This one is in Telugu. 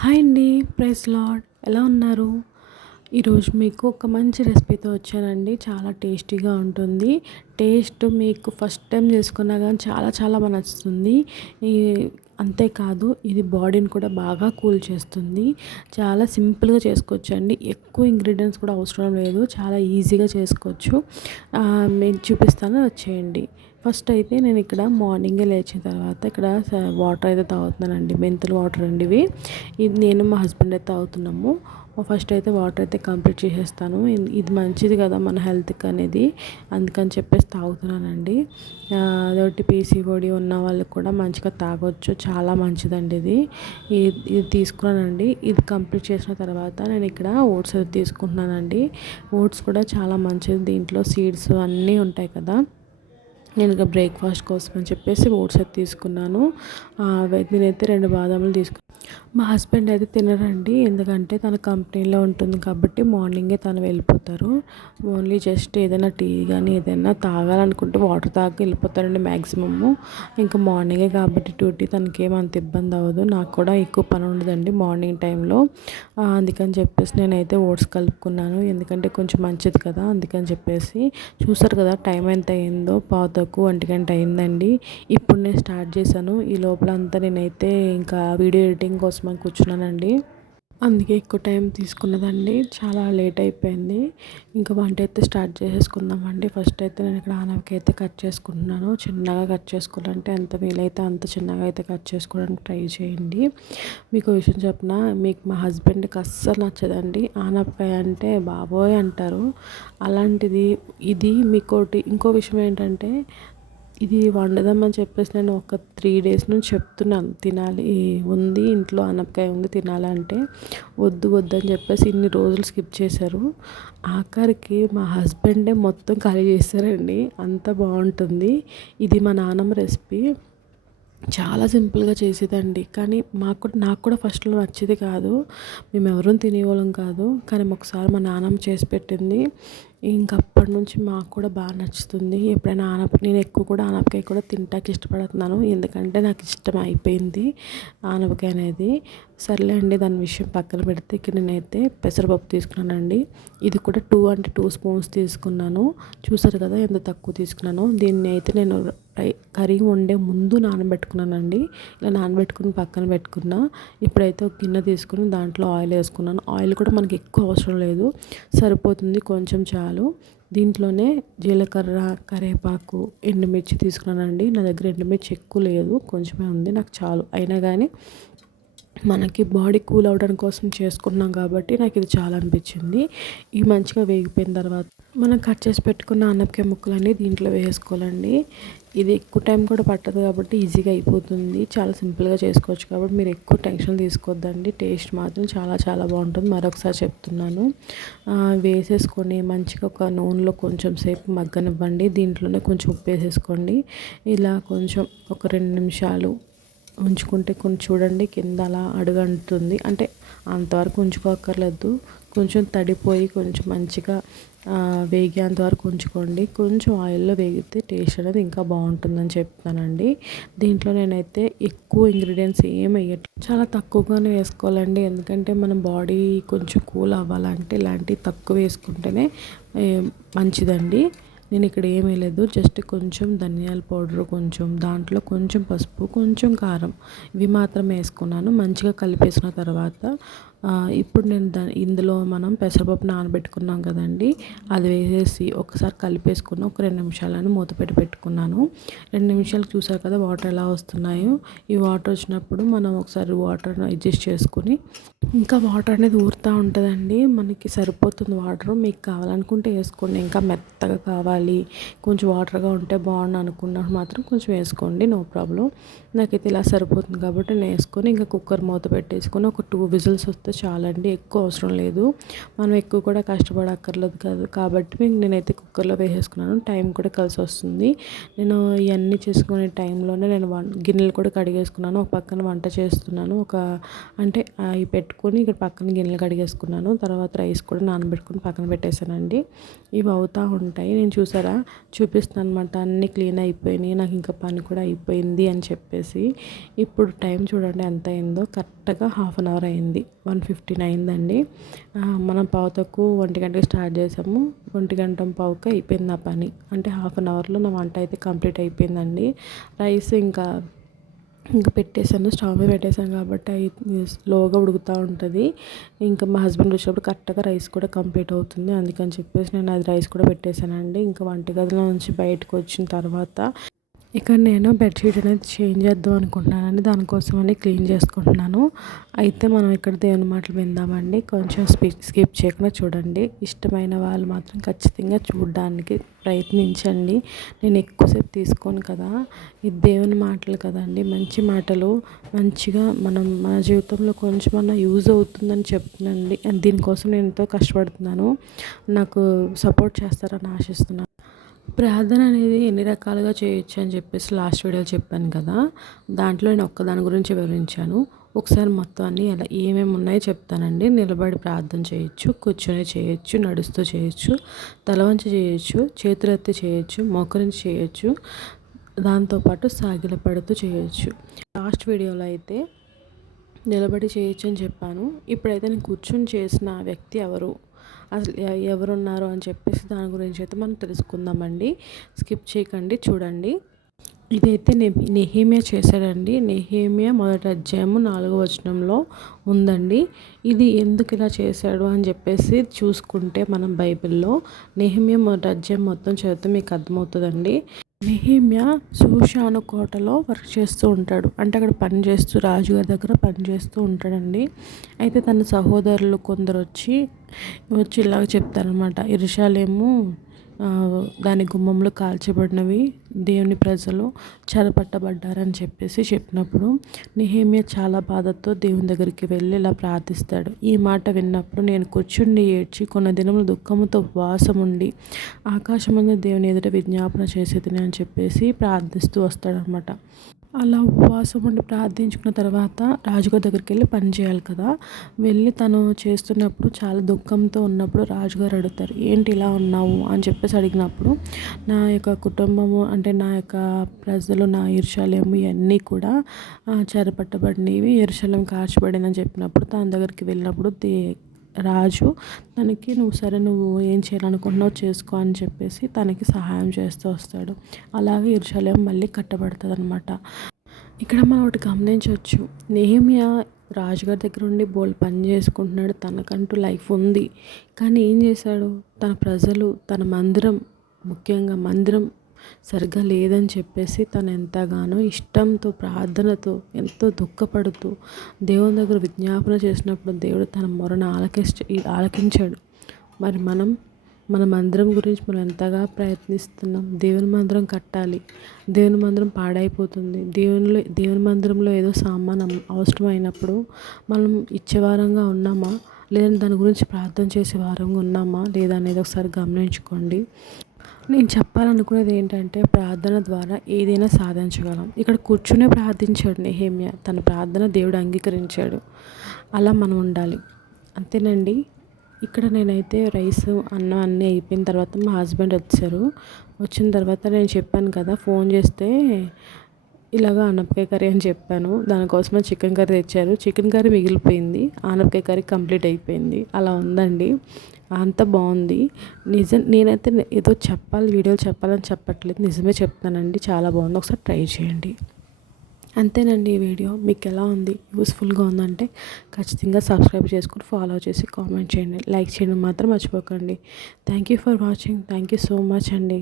హాయ్ అండి. Praise Lord. ఎలా ఉన్నారు? ఈరోజు మీకు ఒక మంచి రెసిపీతో వచ్చానండి. చాలా టేస్టీగా ఉంటుంది. టేస్ట్ మీకు ఫస్ట్ టైం చేసుకున్నా కానీ చాలా చాలా బాగా నచ్చుతుంది. ఈ అంతేకాదు ఇది బాడీని కూడా బాగా కూల్ చేస్తుంది. చాలా సింపుల్గా చేసుకోవచ్చండి. ఎక్కువ ఇంగ్రీడియంట్స్ కూడా అవసరం లేదు. చాలా ఈజీగా చేసుకోవచ్చు. మీకు చూపిస్తాను, వచ్చేయండి. ఫస్ట్ అయితే నేను ఇక్కడ మార్నింగే లేచిన తర్వాత ఇక్కడ వాటర్ అయితే తాగుతున్నానండి. మెంతులు వాటర్ అండి ఇవి. ఇది నేను మా హస్బెండ్ అయితే తాగుతున్నాము. ఫస్ట్ అయితే వాటర్ అయితే కంప్లీట్ చేసేస్తాను. ఇది మంచిది కదా మన హెల్త్కి అనేది, అందుకని చెప్పేసి తాగుతున్నానండి. అదొకటి పీసీఓడి ఉన్న వాళ్ళకి కూడా మంచిగా తాగొచ్చు. చాలా మంచిదండి ఇది. ఇది తీసుకున్నానండి. ఇది కంప్లీట్ చేసిన తర్వాత నేను ఇక్కడ ఓట్స్ అయితే తీసుకుంటున్నానండి. ఓట్స్ కూడా చాలా మంచిది. దీంట్లో సీడ్స్ అన్నీ ఉంటాయి కదా. నేను ఇక బ్రేక్ఫాస్ట్ కోసం అని చెప్పేసి ఓట్స్ అయితే తీసుకున్నాను. నేనైతే 2 బాదాములు తీసుకున్నాను. మా హస్బెండ్ అయితే తినరండి, ఎందుకంటే తన కంపెనీలో ఉంటుంది కాబట్టి మార్నింగే తను వెళ్ళిపోతారు. ఓన్లీ జస్ట్ ఏదైనా టీ కానీ ఏదైనా తాగాలనుకుంటే వాటర్ తాగి వెళ్ళిపోతారండి మ్యాక్సిమము. ఇంకా మార్నింగే కాబట్టి డ్యూటీ తనకేం అంత ఇబ్బంది అవ్వదు. నాకు కూడా ఎక్కువ పని ఉండదండి మార్నింగ్ టైంలో. అందుకని చెప్పేసి నేనైతే ఓట్స్ కలుపుకున్నాను, ఎందుకంటే కొంచెం మంచిది కదా, అందుకని చెప్పేసి. చూసారు కదా టైం ఎంత అయిందో, 1:15 అయిందండి. ఇప్పుడు నేను స్టార్ట్ చేశాను. ఈ లోపల అంతా నేనైతే ఇంకా వీడియో ఎడిటింగ్ కోసం అని కూర్చున్నానండి. అందుకే ఎక్కువ టైం తీసుకున్నదండి. చాలా లేట్ అయిపోయింది. ఇంకా వంట అయితే స్టార్ట్ చేసేసుకుందామండి. ఫస్ట్ అయితే నేను ఇక్కడ ఆనపకాయ అయితే కట్ చేసుకుంటున్నాను. చిన్నగా కట్ చేసుకోవాలంటే ఎంత వీలైతే అంత చిన్నగా అయితే కట్ చేసుకోవడానికి ట్రై చేయండి. మీకు విషయం చెప్పిన, మీకు మా హస్బెండ్కి అస్సలు నచ్చదండి. ఆనపకాయ అంటే బాబోయ్ అంటారు. అలాంటిది ఇది మీకోటి ఇంకో విషయం ఏంటంటే, ఇది వండుదామని చెప్పేసి నేను ఒక 3 డేస్ నుంచి చెప్తున్నాను, తినాలి ఉంది ఇంట్లో ఆనపకాయ ఉంది తినాలంటే, వద్దు వద్దు అని చెప్పేసి ఇన్ని రోజులు స్కిప్ చేశారు. ఆఖరికి మా హస్బెండే మొత్తం ఖాళీ చేశారండి. అంత బాగుంటుంది. ఇది మా నాన్నమ్మ రెసిపీ. చాలా సింపుల్గా చేసేదండి, కానీ నాకు కూడా ఫస్ట్లో నచ్చేది కాదు. మేము ఎవరూ తినేవాళ్ళం కాదు. కానీ ఒకసారి మా నాన్నమ్మ చేసి పెట్టింది. ఇంకప్పటి నుంచి మాకు కూడా బాగా నచ్చుతుంది. ఎప్పుడైనా నేను ఎక్కువ కూడా ఆనపకాయ కూడా తింటానికి ఇష్టపడుతున్నాను, ఎందుకంటే నాకు ఇష్టం అయిపోయింది ఆనపకాయ అనేది. సర్లే అండి, దాని విషయం పక్కన పెడితే ఇక్కడ నేనైతే పెసరపప్పు తీసుకున్నానండి. ఇది కూడా 2 స్పూన్స్ తీసుకున్నాను. చూసారు కదా ఎంత తక్కువ తీసుకున్నాను. దీన్ని అయితే నేను కర్రీ వండే ముందు నానబెట్టుకున్నానండి. ఇలా నానబెట్టుకుని పక్కన పెట్టుకున్నా. ఇప్పుడైతే ఒక గిన్నె తీసుకుని దాంట్లో ఆయిల్ వేసుకున్నాను. ఆయిల్ కూడా మనకి ఎక్కువ అవసరం లేదు, సరిపోతుంది, కొంచెం చాలు. దీంట్లోనే జీలకర్ర, కరివేపాకు, ఎండుమిర్చి తీసుకున్నానండి. నా దగ్గర ఎండుమిర్చి ఎక్కువ లేదు, కొంచెమే ఉంది, నాకు చాలు. అయినా కానీ మనకి బాడీ కూల్ అవడం కోసం చేసుకున్నాం కాబట్టి నాకు ఇది చాలా అనిపించింది. ఇవి మంచిగా వేగిపోయిన తర్వాత మనం కట్ చేసి పెట్టుకున్న ఆనపకాయ ముక్కలన్నీ దీంట్లో వేసుకోవాలండి. ఇది ఎక్కువ టైం కూడా పట్టదు కాబట్టి ఈజీగా అయిపోతుంది. చాలా సింపుల్గా చేసుకోవచ్చు కాబట్టి మీరు ఎక్కువ టెన్షన్ తీసుకోవద్దండి. టేస్ట్ మాత్రం చాలా చాలా బాగుంటుంది, మరొకసారి చెప్తున్నాను. వేసేసుకొని మంచిగా ఒక నూనెలో కొంచెం సేపు మగ్గనివ్వండి. దీంట్లోనే కొంచెం ఉప్పు వేసేసుకోండి. ఇలా కొంచెం ఒక 2 నిమిషాలు ఉంచుకుంటే కొంచెం చూడండి కింద అలా అడుగంటుతుంది, అంటే అంతవరకు ఉంచుకోక్కర్లేదు. కొంచెం తడిపోయి కొంచెం మంచిగా వేగేంత వరకు ఉంచుకోండి. కొంచెం ఆయిల్లో వేగితే టేస్ట్ అనేది ఇంకా బాగుంటుందని చెప్తానండి. దీంట్లో నేనైతే ఎక్కువ ఇంగ్రీడియంట్స్ ఏం వేయట్లేదు, చాలా తక్కువగానే వేసుకోవాలండి. ఎందుకంటే మన బాడీ కొంచెం కూల్ అవ్వాలంటే ఇలాంటివి తక్కువ వేసుకుంటేనే మంచిదండి. నేను ఇక్కడ ఏం వేయలేదు, జస్ట్ కొంచెం ధనియాల పౌడర్, కొంచెం దాంట్లో కొంచెం పసుపు, కొంచెం కారం, ఇవి మాత్రం వేసుకున్నాను. మంచిగా కలిపేసిన తర్వాత ఇప్పుడు నేను ఇందులో మనం పెసరపప్పు నానబెట్టుకున్నాం కదండి, అది వేసేసి ఒకసారి కలిపేసుకున్న ఒక 2 నిమిషాలని మూత పెట్టుకున్నాను. 2 నిమిషాలు చూసారు కదా వాటర్ ఎలా వస్తున్నాయో. ఈ వాటర్ వచ్చినప్పుడు మనం ఒకసారి వాటర్ అడ్జస్ట్ చేసుకుని, ఇంకా వాటర్ అనేది ఊరుతూ ఉంటుందండి. మనకి సరిపోతుంది వాటర్. మీకు కావాలనుకుంటే వేసుకోండి, ఇంకా మెత్తగా కావాలి, కొంచెం వాటర్గా ఉంటే బాగుండు అనుకున్నప్పుడు మాత్రం కొంచెం వేసుకోండి, నో ప్రాబ్లం. నాకైతే ఇలా సరిపోతుంది కాబట్టి నేను వేసుకొని ఇంకా కుక్కర్ మూత పెట్టేసుకొని ఒక 2 విజిల్స్ వస్తే అయిపోతే చాలండి, ఎక్కువ అవసరం లేదు. మనం ఎక్కువ కూడా కష్టపడక్కర్లేదు కాబట్టి నేనైతే కుక్కర్లో వేసేసుకున్నాను. టైం కూడా కలిసి వస్తుంది. నేను ఇవన్నీ చేసుకునే టైంలోనే నేను గిన్నెలు కూడా కడిగేసుకున్నాను. ఒక పక్కన వంట చేస్తున్నాను. అంటే అవి పెట్టుకొని ఇక్కడ పక్కన గిన్నెలు కడిగేసుకున్నాను. తర్వాత రైస్ కూడా నానబెట్టుకుని పక్కన పెట్టేశానండి. ఇవి అవుతూ ఉంటాయి. నేను చూపిస్తాను అనమాట, అన్నీ క్లీన్ అయిపోయినాయి, నాకు ఇంకా పని కూడా అయిపోయింది అని చెప్పేసి. ఇప్పుడు టైం చూడండి ఎంత అయిందో, కరెక్ట్గా 1/2 అవర్ అయింది. 1:15 అయిందండి. మనం 1:15కి స్టార్ట్ చేసాము. 1:15కి అయిపోయింది నా పని. అంటే 1/2 అవర్లో నా వంట అయితే కంప్లీట్ అయిపోయిందండి. రైస్ ఇంకా పెట్టేశాను, స్టవ్ మీద పెట్టేశాను కాబట్టి అది స్లోగా ఉడుకుతూ ఉంటుంది. ఇంకా మా హస్బెండ్ వచ్చినప్పుడు కరెక్ట్గా రైస్ కూడా కంప్లీట్ అవుతుంది. అందుకని చెప్పేసి నేను అది రైస్ కూడా పెట్టేశానండి. ఇంకా వంటగదిలో నుంచి బయటకు వచ్చిన తర్వాత ఇక్కడ నేను బెడ్షీట్ అనేది చేంజ్ చేద్దాం అనుకుంటున్నానండి. దానికోసమని క్లీన్ చేసుకుంటున్నాను. అయితే మనం ఇక్కడ దేవుని మాటలు విందామండి. కొంచెం స్కిప్ చేయకుండా చూడండి. ఇష్టమైన వాళ్ళు మాత్రం ఖచ్చితంగా చూడడానికి ప్రయత్నించండి. నేను ఎక్కువసేపు తీసుకోను కదా, ఇది దేవుని మాటలు కదండి, మంచి మాటలు. మంచిగా మన జీవితంలో కొంచెమన్నా యూజ్ అవుతుందని చెప్తున్నానండి. దీనికోసం నేను ఎంతో కష్టపడుతున్నాను. నాకు సపోర్ట్ చేస్తారని ఆశిస్తున్నాను. ప్రార్థన అనేది ఎన్ని రకాలుగా చేయొచ్చు అని చెప్పేసి లాస్ట్ వీడియోలో చెప్పాను కదా, దాంట్లో నేను ఒక్కదాని గురించి వివరించాను. ఒకసారి మొత్తం అన్నీ ఎలా ఏమేమి ఉన్నాయో చెప్తానండి. నిలబడి ప్రార్థన చేయొచ్చు, కూర్చొని చేయొచ్చు, నడుస్తూ చేయొచ్చు, తల వంచి చేయొచ్చు, చేతులెత్తి చేయొచ్చు, మోకరించి చేయొచ్చు, దాంతోపాటు సాగిలపడుతూ చేయొచ్చు. లాస్ట్ వీడియోలో అయితే నిలబడి చేయొచ్చు అని చెప్పాను. ఇప్పుడైతే నేను కూర్చొని చేసిన వ్యక్తి అసలు ఎవరున్నారు అని చెప్పేసి దాని గురించి అయితే మనం తెలుసుకుందామండి. స్కిప్ చేయకండి, చూడండి. ఇదైతే నెహెమ్యా చేశాడండి. నెహెమ్యా 1వ అధ్యాయము 4వ వచనంలో ఉందండి. ఇది ఎందుకు ఇలా చేశాడు అని చెప్పేసి చూసుకుంటే మనం బైబిల్లో నెహెమ్యా 1వ అధ్యాయం మొత్తం చదివితే మీకు అర్థమవుతుందండి. నెహెమ్యా షూషాను కోటలో వర్క్ చేస్తూ ఉంటాడు. అంటే అక్కడ రాజుగారి దగ్గర పనిచేస్తూ ఉంటాడండి. అయితే తన సహోదరులు కొందరు వచ్చి ఇలాగ చెప్తారనమాట, యెరూషలేము దాని గుమ్మంలో కాల్చబడినవి, దేవుని ప్రజలు చెరపట్టబడ్డారని చెప్పేసి చెప్పినప్పుడు నెహెమ్యా చాలా బాధతో దేవుని దగ్గరికి వెళ్ళి ఇలా ప్రార్థిస్తాడు. ఈ మాట విన్నప్పుడు నేను కూర్చుండి ఏడ్చి కొన్ని దినములు దుఃఖముతో ఉపవాసం ఉండి ఆకాశమందు దేవుని ఎదుట విజ్ఞాపన చేసేదని అని చెప్పేసి ప్రార్థిస్తూ వస్తాడనమాట. అలా ఉపవాసం ఉండి ప్రార్థించుకున్న తర్వాత రాజుగారి దగ్గరికి వెళ్ళి పని చేయాలి కదా. వెళ్ళి తను చేస్తున్నప్పుడు చాలా దుఃఖంతో ఉన్నప్పుడు రాజుగారు అడుగుతారు, ఏంటి ఇలా ఉన్నావు అని చెప్పేసి అడిగినప్పుడు, నా యొక్క కుటుంబము అంటే నా యొక్క ప్రజలు, నా యెరూషలేము ఇవన్నీ కూడా చెరపట్టబడినవి, యెరూషలేము కాల్చబడిందని చెప్పినప్పుడు తన దగ్గరికి వెళ్ళినప్పుడు రాజు తనకి నువ్వు ఏం చేయాలనుకుంటున్నావు చేసుకో అని చెప్పేసి తనకి సహాయం చేస్తూ వస్తాడు. అలాగే యెరూషలేము మళ్ళీ కట్టబడుతుంది అనమాట. ఇక్కడ మనం ఒకటి గమనించవచ్చు, నెహెమ్యా రాజుగారి దగ్గర ఉండి పని చేసుకుంటున్నాడు, తనకంటూ లైఫ్ ఉంది. కానీ ఏం చేశాడు, తన ప్రజలు, తన ముఖ్యంగా మందిరం సరిగ్గా లేదని చెప్పేసి తను ఎంతగానో ఇష్టంతో ప్రార్థనతో ఎంతో దుఃఖపడుతూ దేవుని దగ్గర విజ్ఞాపన చేసినప్పుడు దేవుడు తన మొరను ఆలకించాడు. మరి మన మందిరం గురించి మనం ఎంతగా ప్రయత్నిస్తున్నాం. దేవుని మందిరం కట్టాలి, దేవుని మందిరం పాడైపోతుంది, దేవుని మందిరంలో ఏదో సామాన్ అవసరమైనప్పుడు మనం ఇచ్చేవారంగా ఉన్నామా, లేదంటే దాని గురించి ప్రార్థన చేసే వారంగా ఉన్నామా లేదా అనేది ఒకసారి గమనించుకోండి. నేను చెప్పాలనుకునేది ఏంటంటే, ప్రార్థన ద్వారా ఏదైనా సాధించగలం. ఇక్కడ కూర్చునే ప్రార్థించాడు నెహెమ్యా, తన ప్రార్థన దేవుడు అంగీకరించాడు. అలా మనం ఉండాలి, అంతేనండి. ఇక్కడ నేనైతే రైస్, అన్నం అన్నీ అయిపోయిన తర్వాత మా హస్బెండ్ వచ్చిన తర్వాత నేను చెప్పాను కదా, ఫోన్ చేస్తే ఇలాగ ఆనపకాయ కర్రీ అని చెప్పాను. దానికోసమే చికెన్ కర్రీ తెచ్చారు. చికెన్ కర్రీ మిగిలిపోయింది, ఆనపకాయ కర్రీ కంప్లీట్ అయిపోయింది. అలా ఉందండి, అంత బాగుంది. నేనైతే ఏదో వీడియోలు చెప్పాలని చెప్పట్లేదు, నిజమే చెప్తానండి. చాలా బాగుంది, ఒకసారి ట్రై చేయండి. అంతేనండి. ఈ వీడియో మీకు ఎలా ఉంది, యూస్ఫుల్గా ఉందంటే ఖచ్చితంగా సబ్స్క్రైబ్ చేసుకుని ఫాలో చేసి కామెంట్ చేయండి, లైక్ చేయడం మాత్రం మర్చిపోకండి. Thank you for watching. Thank you so much అండి.